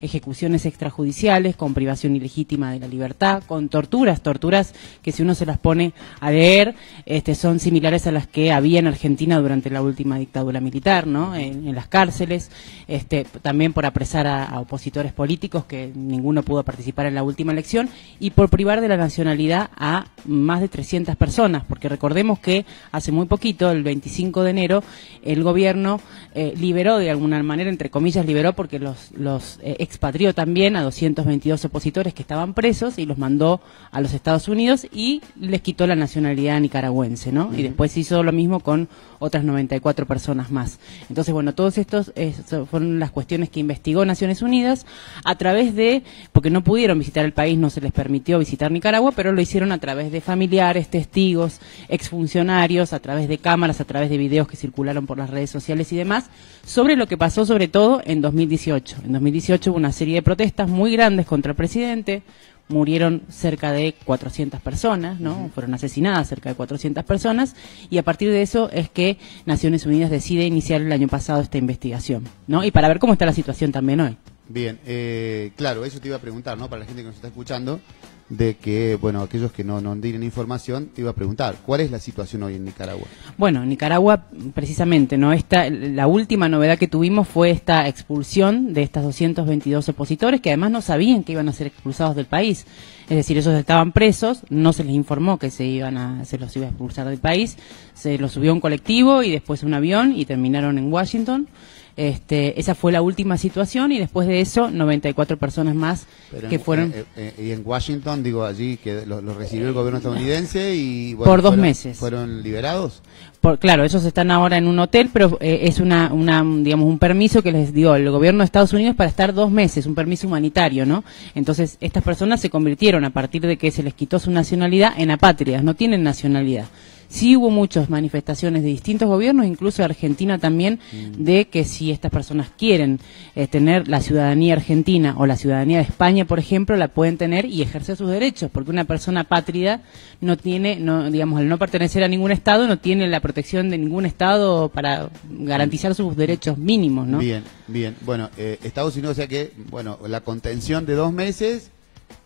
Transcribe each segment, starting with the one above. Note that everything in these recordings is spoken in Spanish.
ejecuciones extrajudiciales, con privación ilegítima de la libertad, con torturas que si uno se las pone a leer, son similares a las que había en Argentina durante la última dictadura militar, ¿no? En las cárceles, también por apresar a opositores políticos, que ninguno pudo participar en la última elección, y por privar de la nacionalidad a más de 300 personas, porque recordemos que hace muy poquito, el 25 de enero, el gobierno liberó de alguna manera, entre comillas, liberó porque los expatrió también a 222 opositores que estaban presos y los mandó a los Estados Unidos y les quitó la nacionalidad nicaragüense, ¿no? Y después hizo lo mismo con otras 94 personas más. Entonces, bueno, todos estos fueron las cuestiones que investigó Naciones Unidas a través de, porque no pudieron visitar el país, no se les permitió visitar Nicaragua, pero lo hicieron a través de familiares, testigos, exfuncionarios, a través de cámaras, a través de videos que circularon por las redes sociales y demás, sobre lo que pasó sobre todo en 2018. En 2018 hubo una serie de protestas muy grandes contra el presidente, murieron cerca de 400 personas, ¿no? Fueron asesinadas cerca de 400 personas, y a partir de eso es que Naciones Unidas decide iniciar el año pasado esta investigación, ¿no? Y para ver cómo está la situación también hoy. Bien, claro, eso te iba a preguntar, ¿no? Para la gente que nos está escuchando, de que, bueno, aquellos que no tienen información, te iba a preguntar, ¿cuál es la situación hoy en Nicaragua? Bueno, Nicaragua, precisamente, ¿no? La última novedad que tuvimos fue esta expulsión de estas 222 opositores, que además no sabían que iban a ser expulsados del país. Es decir, ellos estaban presos, no se les informó que se los iba a expulsar del país, se los subió a un colectivo y después a un avión y terminaron en Washington. Esa fue la última situación, y después de eso 94 personas más que fueron... y en Washington, digo, allí que lo recibió el gobierno estadounidense y... Bueno, por 2 meses. ¿Fueron liberados? Claro, ellos están ahora en un hotel, pero es digamos, un permiso que les dio el gobierno de Estados Unidos para estar 2 meses, un permiso humanitario, ¿no? Entonces, estas personas se convirtieron, a partir de que se les quitó su nacionalidad, en apátridas, no tienen nacionalidad. Sí hubo muchas manifestaciones de distintos gobiernos, incluso de Argentina también, de que si estas personas quieren tener la ciudadanía argentina o la ciudadanía de España, por ejemplo, la pueden tener y ejercer sus derechos, porque una persona apátrida no tiene, digamos, al no pertenecer a ningún Estado, no tiene la protección de ningún Estado para garantizar sus derechos mínimos, ¿no? Bien. Bueno, Estados Unidos, o sea que, bueno, la contención de 2 meses...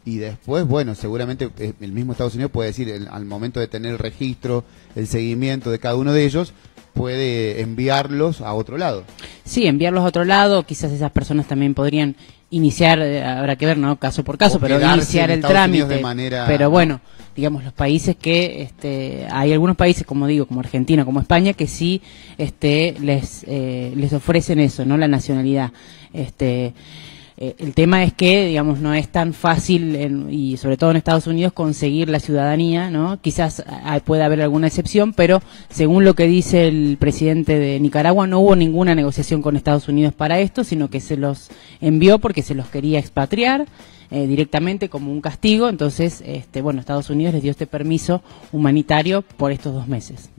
Y después, bueno, seguramente el mismo Estados Unidos puede decir, al momento de tener el registro, el seguimiento de cada uno de ellos, puede enviarlos a otro lado. Sí, enviarlos a otro lado, quizás esas personas también podrían iniciar, habrá que ver, ¿no? Caso por caso, pero iniciar el trámite. Pero bueno, digamos, los países que, hay algunos países, como digo, como Argentina, como España, que sí les ofrecen eso, ¿no? La nacionalidad. El tema es que, digamos, no es tan fácil, y sobre todo en Estados Unidos, conseguir la ciudadanía, ¿no? Quizás puede haber alguna excepción, pero según lo que dice el presidente de Nicaragua, no hubo ninguna negociación con Estados Unidos para esto, sino que se los envió porque se los quería expatriar directamente como un castigo. Entonces, bueno, Estados Unidos les dio este permiso humanitario por estos 2 meses.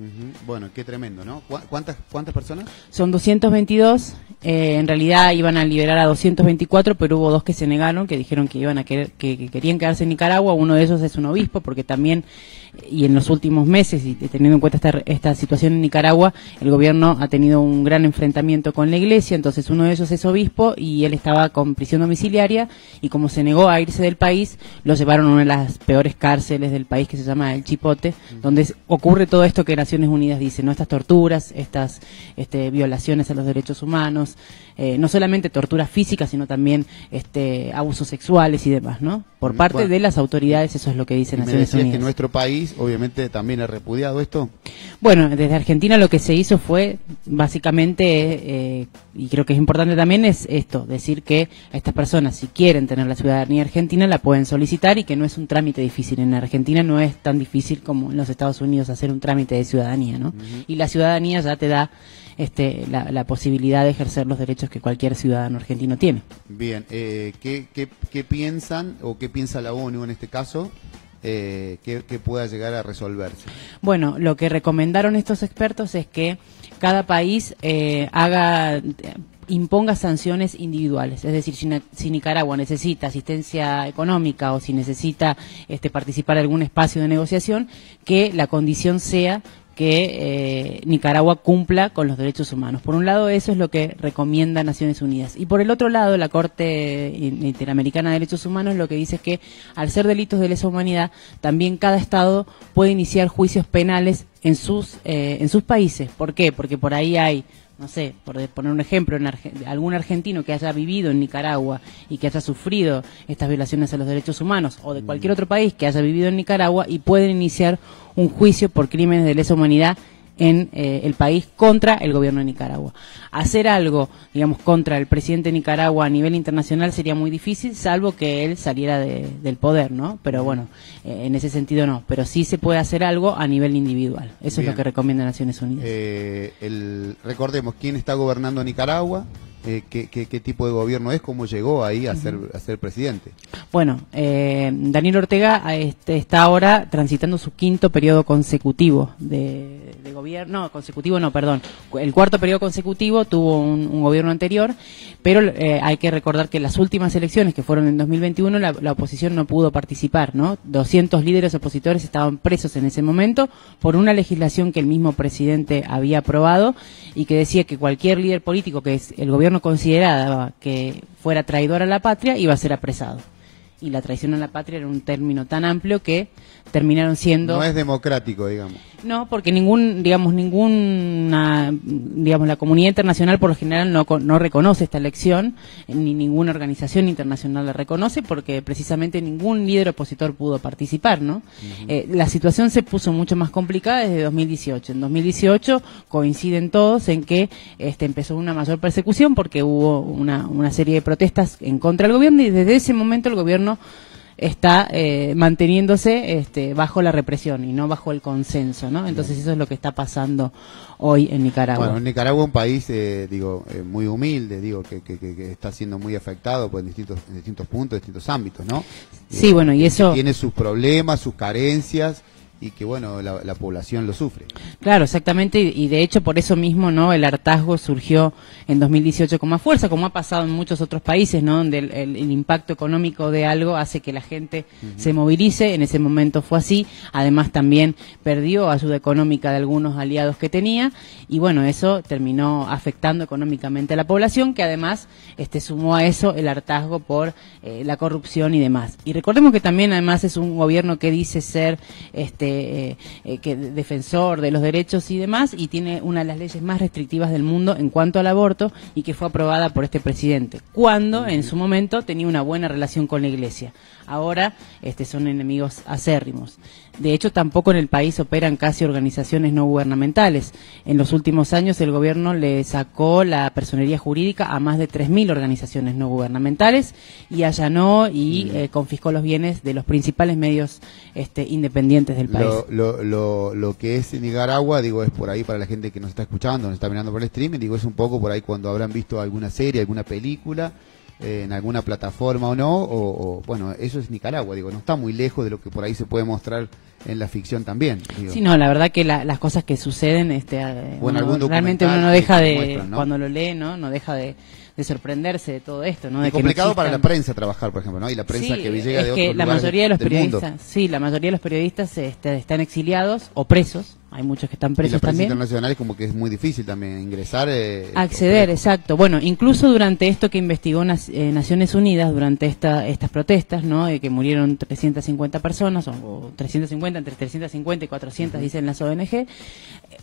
Bueno, qué tremendo, ¿no? ¿Cuántas personas? Son 222. En realidad iban a liberar a 224, pero hubo 2 que se negaron, que dijeron que iban a que querían quedarse en Nicaragua. Uno de ellos es un obispo, porque también, y en los últimos meses, y teniendo en cuenta esta situación en Nicaragua, el gobierno ha tenido un gran enfrentamiento con la iglesia. Entonces uno de ellos es obispo y él estaba con prisión domiciliaria, y como se negó a irse del país, lo llevaron a una de las peores cárceles del país, que se llama El Chipote, donde ocurre todo esto que Naciones Unidas dice, ¿no? Estas torturas, estas violaciones a los derechos humanos, no solamente torturas físicas, sino también abusos sexuales y demás, ¿no? Por parte de las autoridades, eso es lo que dice Naciones Unidas. Que nuestro país, obviamente, también ha repudiado esto. Bueno, desde Argentina lo que se hizo fue, básicamente, y creo que es importante también, es esto, decir que estas personas, si quieren tener la ciudadanía argentina, la pueden solicitar, y que no es un trámite difícil. En Argentina no es tan difícil como en los Estados Unidos hacer un trámite de ciudadanía, ¿no? Y la ciudadanía ya te da la posibilidad de ejercer los derechos que cualquier ciudadano argentino tiene. Bien, ¿qué piensan, o qué piensa la ONU en este caso, que pueda llegar a resolverse? Bueno, lo que recomendaron estos expertos es que cada país imponga sanciones individuales, es decir, si Nicaragua necesita asistencia económica o si necesita participar de algún espacio de negociación, que la condición sea que Nicaragua cumpla con los derechos humanos. Por un lado, eso es lo que recomienda Naciones Unidas. Y por el otro lado, la Corte Interamericana de Derechos Humanos lo que dice es que, al ser delitos de lesa humanidad, también cada Estado puede iniciar juicios penales en sus países. ¿Por qué? Porque por ahí hay, no sé, por poner un ejemplo, algún argentino que haya vivido en Nicaragua y que haya sufrido estas violaciones a los derechos humanos, o de cualquier otro país que haya vivido en Nicaragua, y pueden iniciar un juicio por crímenes de lesa humanidad en el país contra el gobierno de Nicaragua. Hacer algo, digamos, contra el presidente de Nicaragua a nivel internacional sería muy difícil, salvo que él saliera del poder, ¿no? Pero bueno, en ese sentido no. Pero sí se puede hacer algo a nivel individual. Eso Bien. es lo que recomienda Naciones Unidas. Recordemos, ¿quién está gobernando Nicaragua? ¿Qué tipo de gobierno es? ¿Cómo llegó ahí a ser presidente? Bueno, Daniel Ortega está ahora transitando su quinto periodo consecutivo de gobierno. No, consecutivo no, perdón. El cuarto periodo consecutivo tuvo un gobierno anterior, pero hay que recordar que en las últimas elecciones, que fueron en 2021, la oposición no pudo participar, ¿no? 200 líderes opositores estaban presos en ese momento por una legislación que el mismo presidente había aprobado y que decía que cualquier líder político que el gobierno consideraba que fuera traidor a la patria iba a ser apresado. Y la traición a la patria era un término tan amplio que terminaron siendo... No es democrático, digamos. No, porque la comunidad internacional por lo general no reconoce esta elección, ni ninguna organización internacional la reconoce, porque precisamente ningún líder opositor pudo participar, ¿no? La situación se puso mucho más complicada desde 2018. En 2018 coinciden todos en que empezó una mayor persecución porque hubo una serie de protestas en contra del gobierno, y desde ese momento el gobierno está manteniéndose bajo la represión y no bajo el consenso, ¿no? Entonces eso es lo que está pasando hoy en Nicaragua. Bueno, Nicaragua es un país, muy humilde, que está siendo muy afectado en distintos puntos, distintos ámbitos, ¿no? Sí, bueno, y eso... Tiene sus problemas, sus carencias, y que, bueno, la población lo sufre. Claro, exactamente, y de hecho por eso mismo, ¿no?, el hartazgo surgió en 2018 con más fuerza, como ha pasado en muchos otros países, ¿no?, donde el impacto económico de algo hace que la gente se movilice. En ese momento fue así. Además también perdió ayuda económica de algunos aliados que tenía, y bueno, eso terminó afectando económicamente a la población, que además sumó a eso el hartazgo por la corrupción y demás. Y recordemos que también además es un gobierno que dice ser que defensor de los derechos y demás, y tiene una de las leyes más restrictivas del mundo en cuanto al aborto, y que fue aprobada por este presidente, cuando en su momento tenía una buena relación con la Iglesia. Ahora son enemigos acérrimos. De hecho, tampoco en el país operan casi organizaciones no gubernamentales. En los últimos años el gobierno le sacó la personería jurídica a más de 3.000 organizaciones no gubernamentales, y allanó y confiscó los bienes de los principales medios independientes del país. Lo que es Nicaragua, es por ahí para la gente que nos está escuchando, nos está mirando por el streaming, es un poco por ahí cuando habrán visto alguna serie, alguna película, en alguna plataforma o no, bueno, eso es Nicaragua, no está muy lejos de lo que por ahí se puede mostrar en la ficción también. Sí, no, la verdad que las cosas que suceden, realmente uno no deja de, muestran, ¿no?, cuando lo lee, no deja de sorprenderse de todo esto, ¿no? Es complicado para la prensa trabajar, por ejemplo, ¿no? Y la prensa que llega de otros la mayoría de los periodistas, mundo. Sí, la mayoría de los periodistas están exiliados o presos. Hay muchos que están presos y la prensa también. Internacional es como que es muy difícil también ingresar. Acceder, exacto. Bueno, incluso durante esto que investigó Naciones Unidas, durante estas protestas, ¿no?, que murieron 350 personas, o 350, entre 350 y 400, dicen las ONG,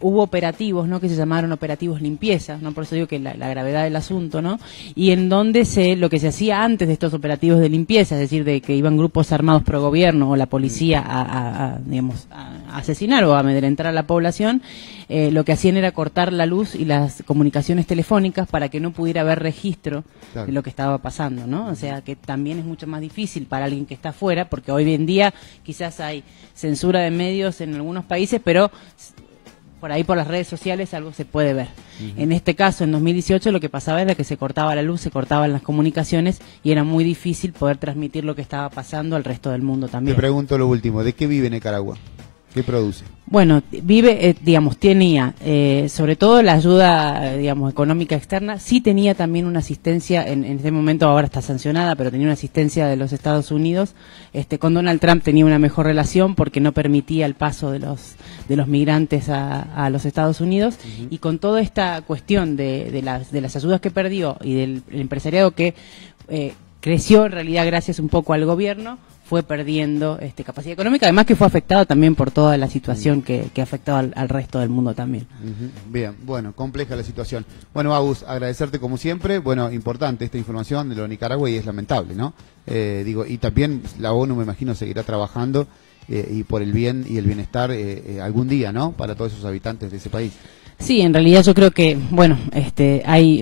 hubo operativos, ¿no?, que se llamaron operativos limpieza, ¿no? Por eso digo que la gravedad del asunto, ¿no? Y en donde lo que se hacía antes de estos operativos de limpieza, es decir, de que iban grupos armados pro gobierno o la policía a asesinar o a amedrentar a la población, lo que hacían era cortar la luz y las comunicaciones telefónicas para que no pudiera haber registro de lo que estaba pasando, ¿no? O sea, que también es mucho más difícil para alguien que está afuera, porque hoy en día quizás hay censura de medios en algunos países, pero por ahí por las redes sociales algo se puede ver. En este caso, en 2018, lo que pasaba era que se cortaba la luz, se cortaban las comunicaciones, y era muy difícil poder transmitir lo que estaba pasando al resto del mundo también. Te pregunto lo último, ¿de qué vive Nicaragua? ¿Qué produce? Bueno, vive, digamos, tenía, sobre todo la ayuda, digamos, económica externa, sí tenía también una asistencia, en este momento ahora está sancionada, pero tenía una asistencia de los Estados Unidos. Con Donald Trump tenía una mejor relación porque no permitía el paso de los migrantes a los Estados Unidos, y con toda esta cuestión de las ayudas que perdió y del empresariado que creció en realidad gracias un poco al gobierno, fue perdiendo capacidad económica, además que fue afectado también por toda la situación que ha afectado al resto del mundo también. Bien, bueno, compleja la situación. Bueno, Agus, agradecerte como siempre. Bueno, importante esta información de lo de Nicaragua y es lamentable, ¿no? Y también la ONU, me imagino, seguirá trabajando y por el bien y el bienestar algún día, ¿no? Para todos esos habitantes de ese país. Sí, en realidad yo creo que, bueno,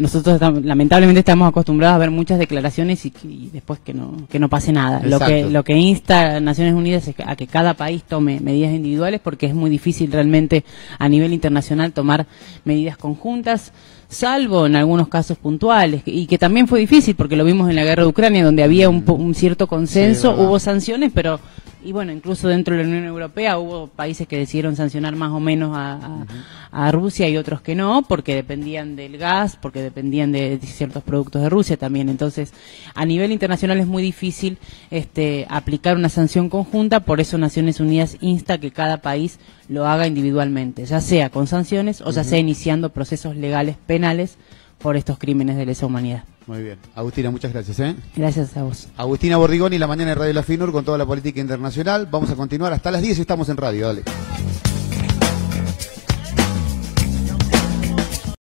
nosotros lamentablemente estamos acostumbrados a ver muchas declaraciones y después que no pase nada. Lo que insta a Naciones Unidas es a que cada país tome medidas individuales, porque es muy difícil realmente a nivel internacional tomar medidas conjuntas, salvo en algunos casos puntuales, y que también fue difícil porque lo vimos en la guerra de Ucrania, donde había un cierto consenso, sí, hubo sanciones, pero y bueno, incluso dentro de la Unión Europea hubo países que decidieron sancionar más o menos a Rusia y otros que no, porque dependían del gas, porque dependían de ciertos productos de Rusia también. Entonces, a nivel internacional es muy difícil aplicar una sanción conjunta, por eso Naciones Unidas insta que cada país lo haga individualmente, ya sea con sanciones o ya sea iniciando procesos legales penales por estos crímenes de lesa humanidad. Muy bien. Agustina, muchas gracias. Gracias a vos. Agustina Bordigoni, La Mañana de Radio La Finur con toda la política internacional. Vamos a continuar hasta las 10, estamos en radio, dale.